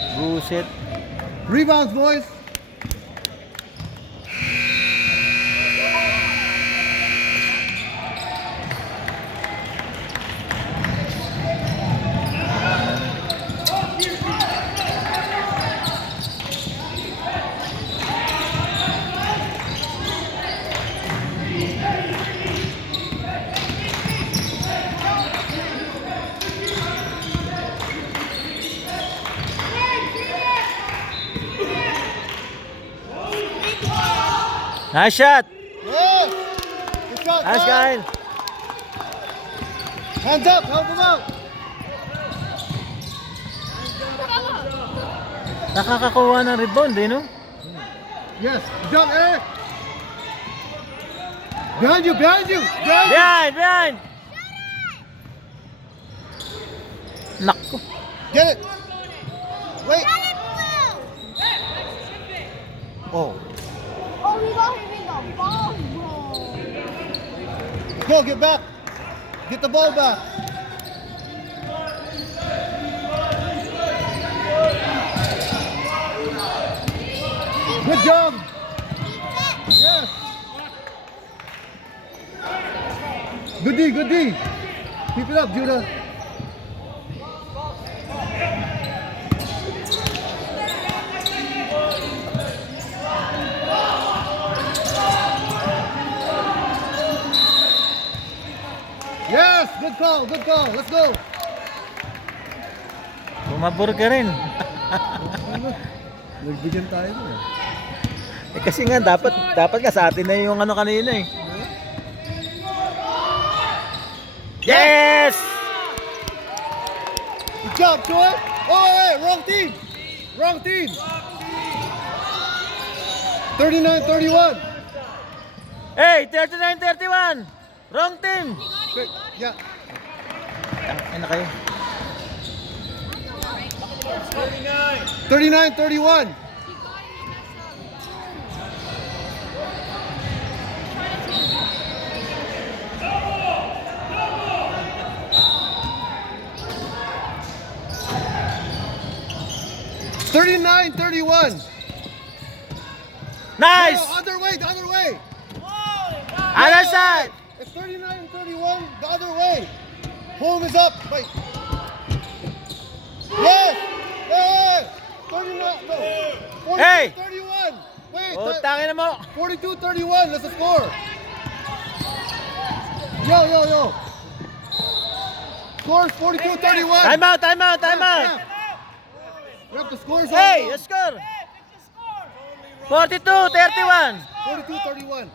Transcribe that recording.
Buset. Rebounds, boys. Nice shot. Yes. Good shot, Nice, Kyle. Kyle. Hands up. Help him out. Nakakakuha ng rebound eh, no? Yes. Jump, Eric. Behind you. Behind you. Behind you. Behind, behind. Nako. Get it. Wait. Oh. Oh, we got him in the ball, bro. Go. Get back. Get the ball back. Good job. Yes. Good D. Good D. Keep it up, Judah. Yes, good call, good call. Let's go. Bumabor ka rin. Nagbigyan tayo na. Eh, kasi nga, dapat ka sa atin na yung ano kanina eh. Yes! Good job, Troy. Oh, hey, wrong team. Wrong team. 39-31. Hey, 39-31! Wrong team! Okay, yeah. Ano na kayo? 39-31. Nice! No, other way, the other way. Other side! It's 39-31, the other way. Home is up. Wait. Yes! Yes! 39, no. 42, Hey! 31. Wait. Oh, tangin na mo! 42-31, that's the score. Yo. Score's 42-31. Time out, time out, time out! Yep, the score's Hey, on. the score! 42-31! 42-31.